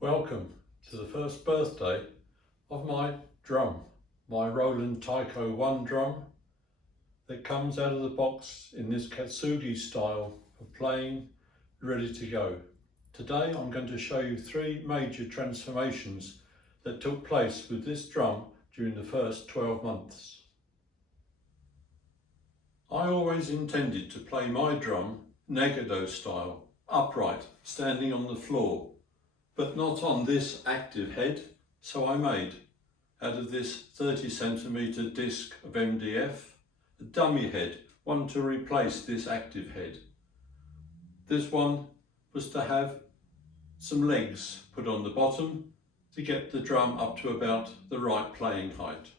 Welcome to the first birthday of my drum, my Roland Taiko-1 drum that comes out of the box in this Katsugi style for playing, ready to go. Today I'm going to show you three major transformations that took place with this drum during the first 12 months. I always intended to play my drum Nagado style, upright, standing on the floor, but not on this active head, so I made, out of this 30cm disc of MDF, a dummy head, one to replace this active head. This one was to have some legs put on the bottom to get the drum up to about the right playing height.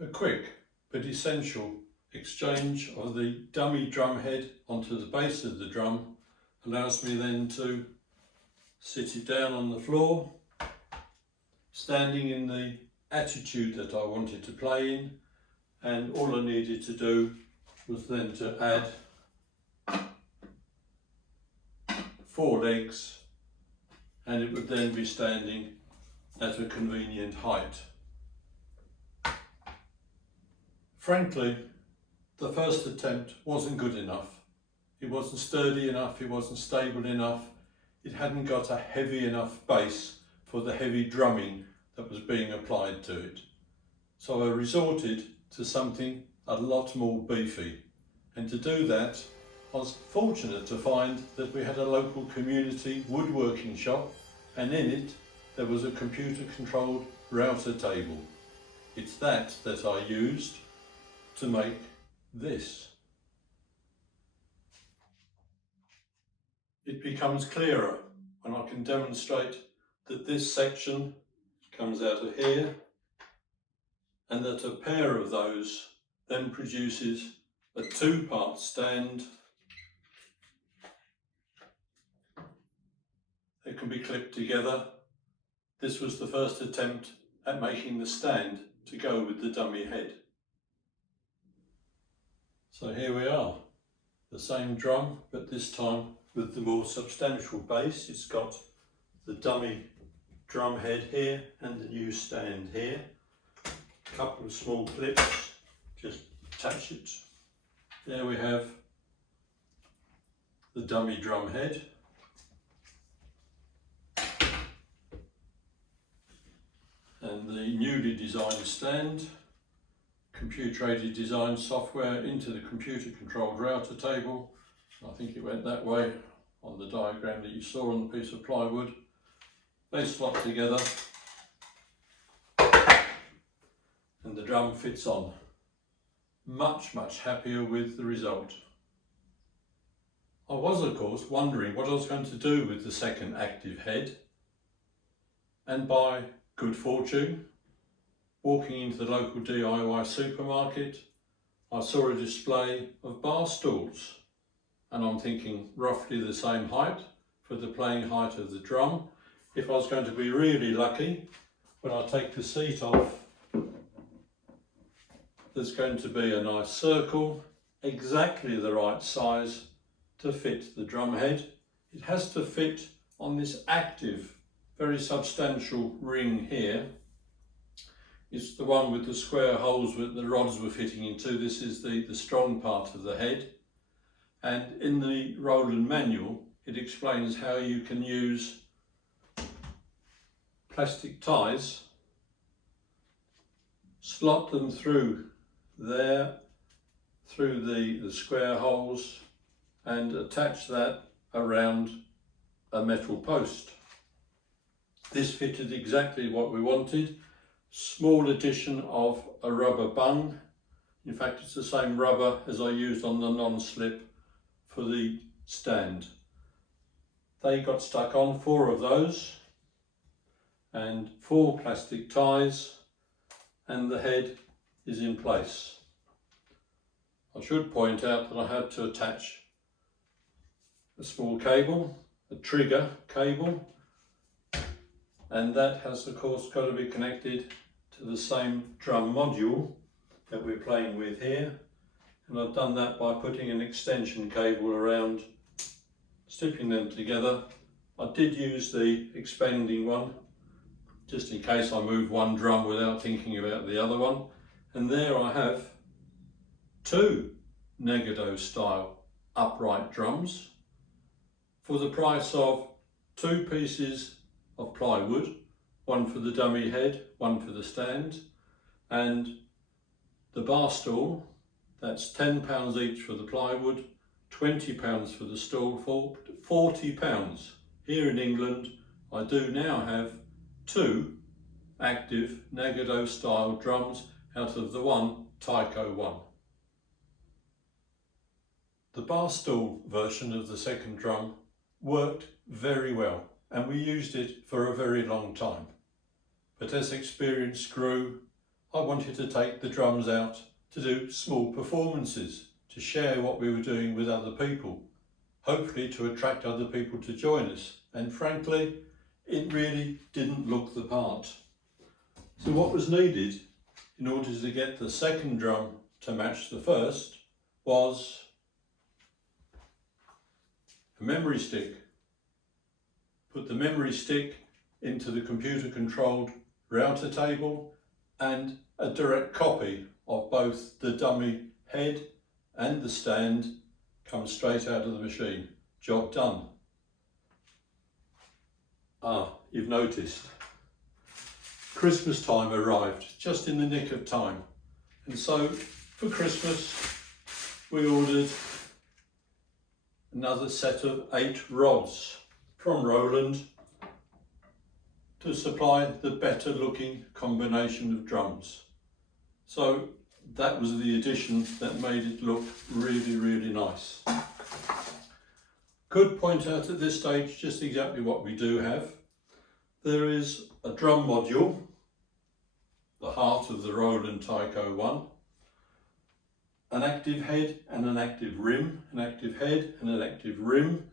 A quick but essential exchange of the dummy drum head onto the base of the drum allows me then to sit it down on the floor, standing in the attitude that I wanted to play in, and all I needed to do was then to add 4 legs, and it would then be standing at a convenient height. Frankly, the first attempt wasn't good enough. It wasn't sturdy enough, it wasn't stable enough. It hadn't got a heavy enough base for the heavy drumming that was being applied to it. So I resorted to something a lot more beefy. And to do that, I was fortunate to find that we had a local community woodworking shop, and in it there was a computer controlled router table. It's that I used to make this. It becomes clearer when I can demonstrate that this section comes out of here and that a pair of those then produces a 2-part stand that can be clipped together. This was the first attempt at making the stand to go with the dummy head. So here we are, the same drum, but this time with the more substantial base. It's got the dummy drum head here and the new stand here. A couple of small clips, just attach it. There we have the dummy drum head. And the newly designed stand, computer-aided design software into the computer-controlled router table. I think it went that way on the diagram that you saw on the piece of plywood. They slot together and the drum fits on. Much happier with the result. I was of course wondering what I was going to do with the second active head, and by good fortune, walking into the local DIY supermarket, I saw a display of bar stools. And I'm thinking roughly the same height for the playing height of the drum. If I was going to be really lucky, when I take the seat off, there's going to be a nice circle, exactly the right size to fit the drum head. It has to fit on this active, very substantial ring here. It's the one with the square holes that the rods were fitting into. This is the strong part of the head. And in the Roland manual, it explains how you can use plastic ties, slot them through there, through the square holes, and attach that around a metal post. This fitted exactly what we wanted. Small addition of a rubber bung. In fact, it's the same rubber as I used on the non-slip for the stand. They got stuck on, 4 of those, and 4 plastic ties, and the head is in place. I should point out that I had to attach a small cable, a trigger cable, and that has of course got to be connected to the same drum module that we're playing with here. And I've done that by putting an extension cable around, sticking them together I did use the expanding one just in case I move one drum without thinking about the other one. And there I have two Negado style upright drums for the price of two pieces of plywood, one for the dummy head, one for the stand, and the bar stool. That's £10 each for the plywood, £20 for the stool, for £40. Here in England I do now have two active Negado style drums out of the one Taiko-1. The bar stool version of the second drum worked very well and we used it for a very long time. But as experience grew, I wanted to take the drums out to do small performances, to share what we were doing with other people, hopefully to attract other people to join us. And frankly, it really didn't look the part. So what was needed in order to get the second drum to match the first was a memory stick. Put the memory stick into the computer controlled router table and a direct copy of both the dummy head and the stand comes straight out of the machine. Job done. You've noticed Christmas time arrived just in the nick of time, and so for Christmas we ordered another set of 8 rods from Roland to supply the better looking combination of drums. So that was the addition that made it look really, really nice. Could point out at this stage just exactly what we do have. There is a drum module, the heart of the Roland Taiko-1, an active head and an active rim, an active head and an active rim.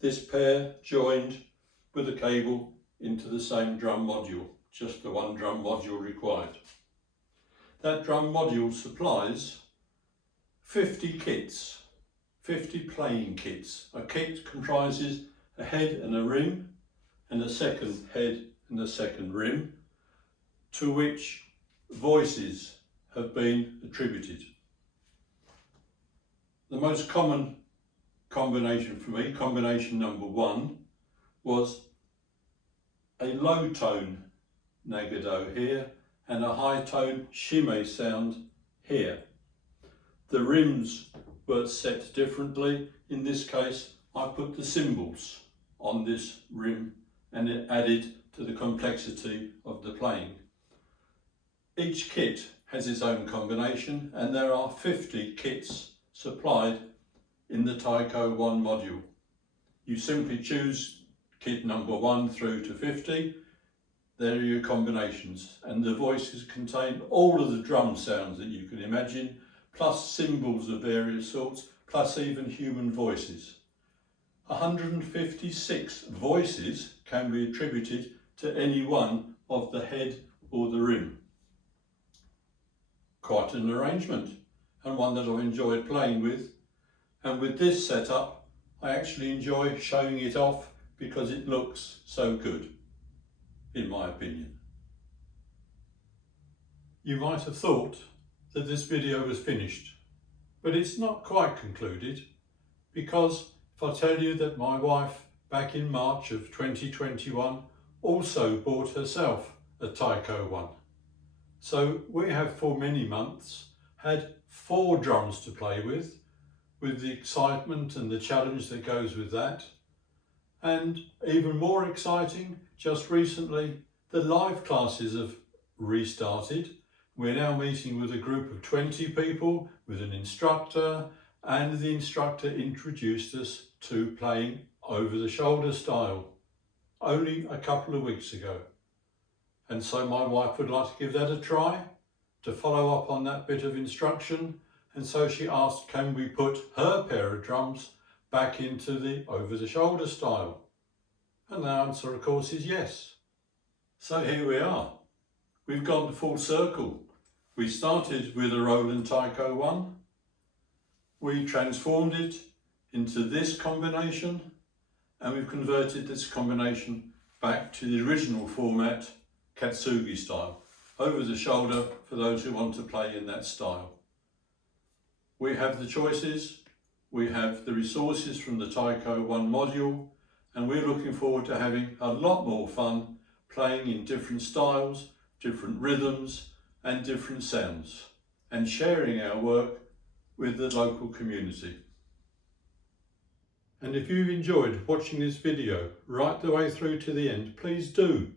This pair joined with a cable into the same drum module, just the one drum module required. That drum module supplies 50 kits, 50 playing kits. A kit comprises a head and a rim and a second head and a second rim, to which voices have been attributed. The most common combination for me, combination number 1, was a low tone Negado here and a high tone shime sound here. The rims were set differently. In this case, I put the cymbals on this rim and it added to the complexity of the playing. Each kit has its own combination and there are 50 kits supplied in the Taiko-1 module. You simply choose kit number 1 through to 50. There are your combinations, and the voices contain all of the drum sounds that you can imagine, plus cymbals of various sorts, plus even human voices. 156 voices can be attributed to any one of the head or the rim. Quite an arrangement, and one that I've enjoyed playing with. And with this setup, I actually enjoy showing it off because it looks so good, in my opinion. You might have thought that this video was finished, but it's not quite concluded, because if I tell you that my wife back in March of 2021 also bought herself a Taiko-1. So we have for many months had 4 drums to play with the excitement and the challenge that goes with that. And even more exciting, just recently, the live classes have restarted. We're now meeting with a group of 20 people with an instructor, and the instructor introduced us to playing over the shoulder style only a couple of weeks ago. And so my wife would like to give that a try, to follow up on that bit of instruction. And so she asked, can we put her pair of drums back into the over the shoulder style? And the answer, of course, is yes. So here we are. We've gone full circle. We started with a Roland Taiko-1. We transformed it into this combination, and we've converted this combination back to the original format, Katsugi style, over the shoulder for those who want to play in that style. We have the choices, we have the resources from the Taiko-1 module, and we're looking forward to having a lot more fun playing in different styles, different rhythms and different sounds, and sharing our work with the local community. And if you've enjoyed watching this video right the way through to the end, please do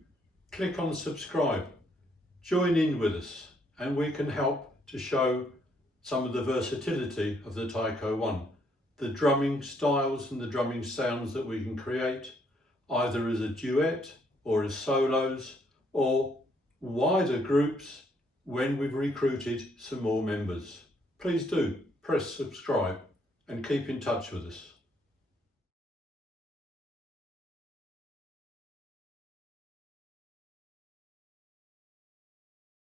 click on subscribe, join in with us, and we can help to show some of the versatility of the Taiko-1, the drumming styles and the drumming sounds that we can create, either as a duet or as solos or wider groups when we've recruited some more members. Please do press subscribe and keep in touch with us.